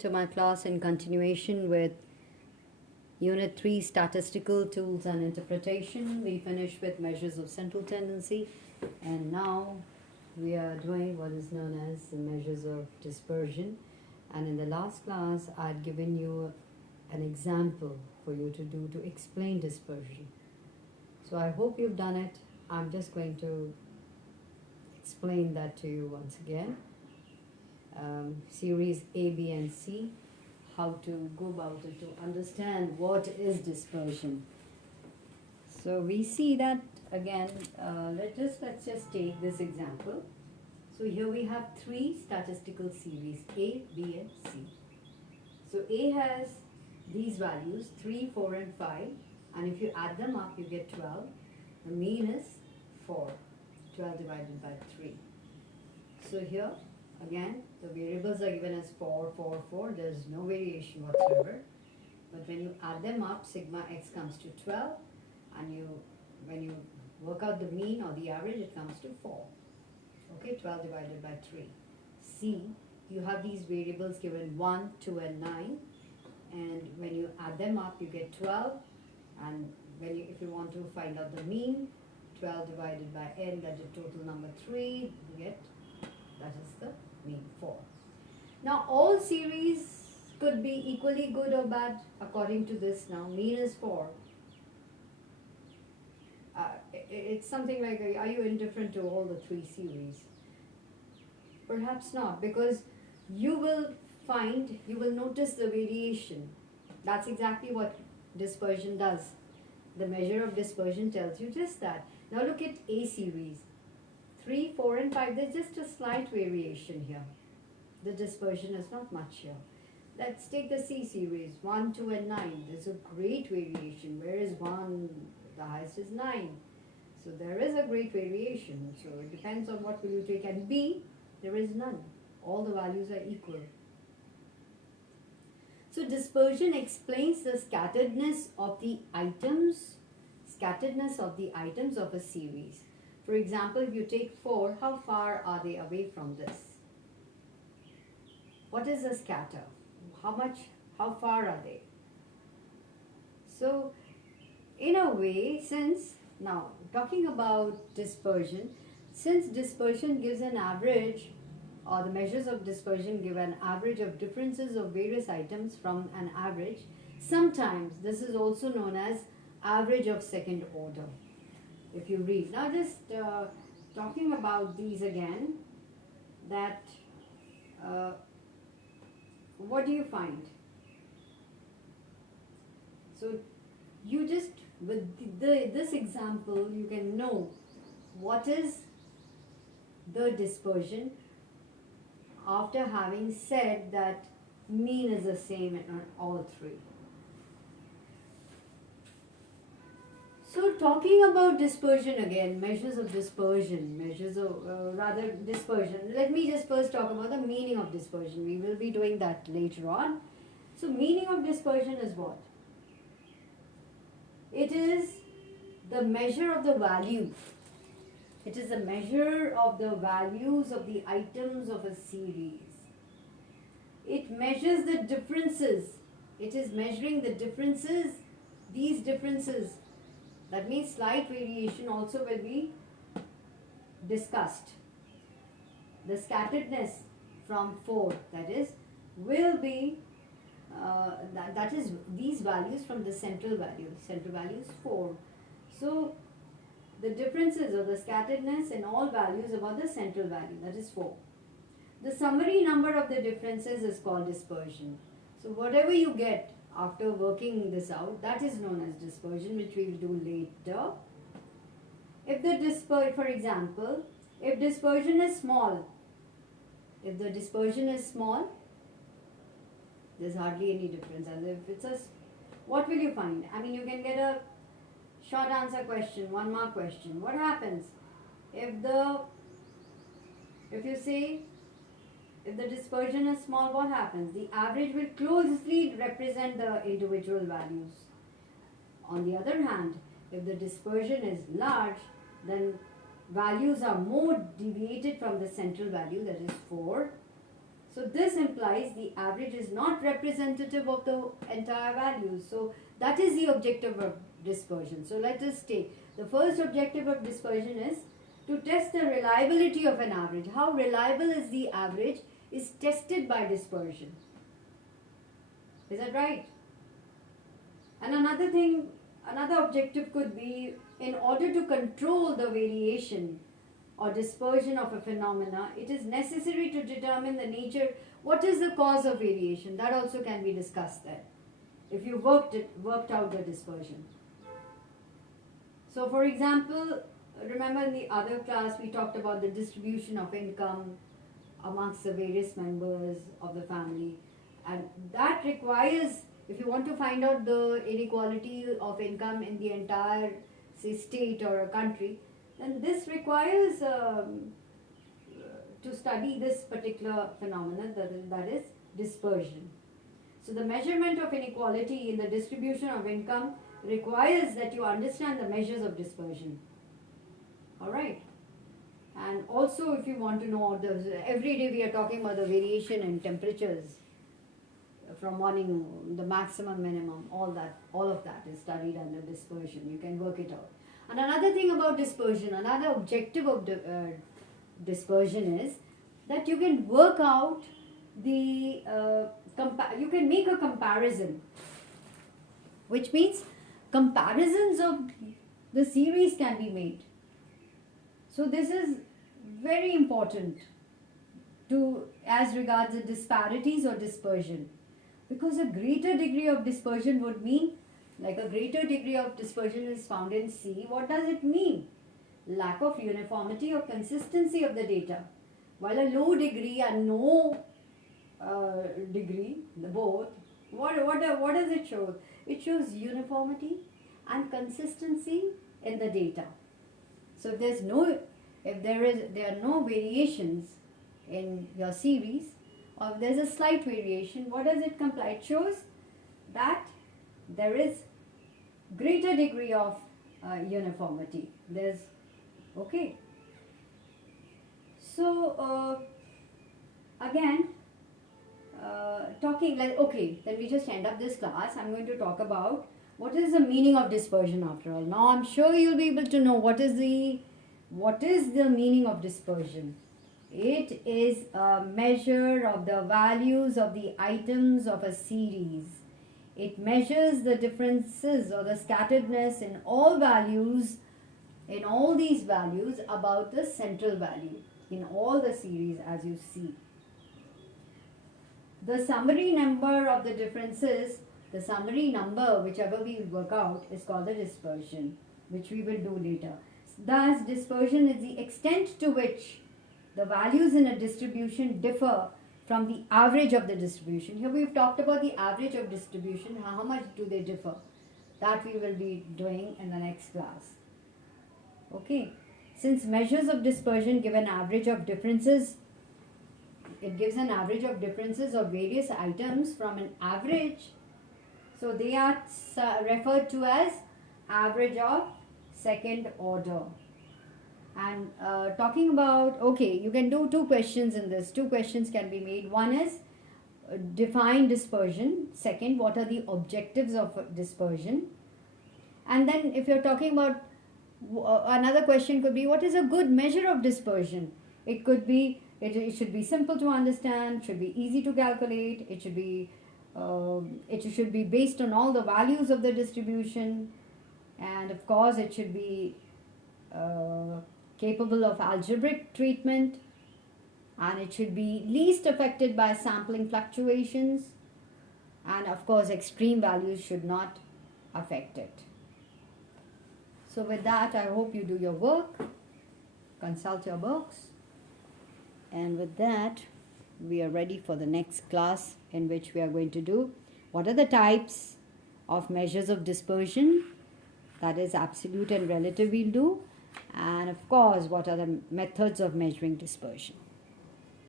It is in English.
To my class in continuation with Unit 3 Statistical Tools and Interpretation. We finished with measures of central tendency, and now we are doing what is known as the measures of dispersion. And in the last class I had given you an example for you to do to explain dispersion. So I hope you've done it. I'm just going to explain that to you once again. Series A, B and C, how to go about it to understand what is dispersion. So we see that again, let's just take this example. So here we have three statistical series, A, B and C. So A has these values 3, 4 and 5, and if you add them up you get 12. The mean is 4, 12 divided by 3. So here again, the variables are given as 4, 4, 4. There is no variation whatsoever. But when you add them up, sigma x comes to 12. And when you work out the mean or the average, it comes to 4. Okay, 12 divided by 3. C, you have these variables given 1, 2 and 9. And when you add them up, you get 12. And if you want to find out the mean, 12 divided by n, that is total number 3, you get, that is the mean 4. Now all series could be equally good or bad according to this. Now mean is 4. It's something like, are you indifferent to all the three series? Perhaps not, because you will notice the variation. That's exactly what dispersion does. The measure of dispersion tells you just that. Now look at A series. 3, 4 and 5, there's just a slight variation here. The dispersion is not much here. Let's take the C series, 1, 2 and 9. There's a great variation. Where is 1? The highest is 9. So there is a great variation. So it depends on what will you take. And B, there is none. All the values are equal. So dispersion explains the scatteredness of the items of a series. For example, if you take 4, how far are they away from this? What is the scatter? How far are they? So, in a way, now talking about dispersion, since dispersion gives an average, or the measures of dispersion give an average of differences of various items from an average, sometimes this is also known as average of second order. If you read. Now just talking about these again, that what do you find? So you just, with this example, you can know what is the dispersion after having said that mean is the same in all three. So talking about dispersion again, measures of dispersion, dispersion. Let me just first talk about the meaning of dispersion. We will be doing that later on. So meaning of dispersion is what? It is the measure of the value. It is the measure of the values of the items of a series. It measures the differences. It is measuring the differences, these differences. That means slight variation also will be discussed. The scatteredness from 4, that is, will be, that is these values from the central value. Central value is 4. So the differences or the scatteredness in all values about the central value, that is 4. The summary number of the differences is called dispersion. So whatever you get after working this out, that is known as dispersion, which we will do later. If the for example, if dispersion is small, there's hardly any difference. And if it's what will you find? I mean, you can get a short answer question, 1 mark question. What happens if if the dispersion is small, what happens? The average will closely represent the individual values. On the other hand, if the dispersion is large, then values are more deviated from the central value, that is 4. So this implies the average is not representative of the entire values. So that is the objective of dispersion. So let us take the first objective of dispersion is to test the reliability of an average. How reliable is the average is tested by dispersion. Is that right? And another thing, another objective could be, in order to control the variation or dispersion of a phenomena, it is necessary to determine the nature, what is the cause of variation. That also can be discussed there, if you worked out the dispersion. So for example, remember in the other class we talked about the distribution of income amongst the various members of the family, and that requires, if you want to find out the inequality of income in the entire, say, state or a country, then this requires to study this particular phenomenon, that is dispersion. So the measurement of inequality in the distribution of income requires that you understand the measures of dispersion. Alright. And also, if you want to know, every day we are talking about the variation in temperatures from morning, the maximum, minimum, all of that is studied under dispersion. You can work it out. And another thing about dispersion, another objective of dispersion is that you can work out the, you can make a comparison, which means comparisons of the series can be made. So this is very important as regards the disparities or dispersion, because a greater degree of dispersion would mean, like a greater degree of dispersion is found in C. What does it mean? Lack of uniformity or consistency of the data. While a low degree and no degree, both, what does it show? It shows uniformity and consistency in the data. So if there are no variations in your series, or if there's a slight variation, what does it imply? It shows that there is greater degree of uniformity. Okay. So again, talking like, okay, then we just end up this class. I'm going to talk about what is the meaning of dispersion after all. Now I'm sure you'll be able to know what is the meaning of dispersion. It is a measure of the values of the items of a series. It measures the differences or the scatteredness in all values, in all these values about the central value in all the series, as you see. The summary number of the differences, the summary number, whichever we work out, is called the dispersion, which we will do later. Thus, dispersion is the extent to which the values in a distribution differ from the average of the distribution. Here we've talked about the average of distribution. How much do they differ? That we will be doing in the next class. Okay. Since measures of dispersion give an average of differences, it gives an average of differences of various items from an average. So they are referred to as average of second order. And talking about, okay, you can do two questions in this. Two questions can be made. One is define dispersion. Second, what are the objectives of dispersion? And then if you're talking about, another question could be, what is a good measure of dispersion? It could be, it should be simple to understand, should be easy to calculate, it should be based on all the values of the distribution, and of course it should be capable of algebraic treatment, and it should be least affected by sampling fluctuations, and of course extreme values should not affect it. So with that, I hope you do your work, consult your books, and with that we are ready for the next class, in which we are going to do what are the types of measures of dispersion, that is absolute and relative we'll do, and of course what are the methods of measuring dispersion.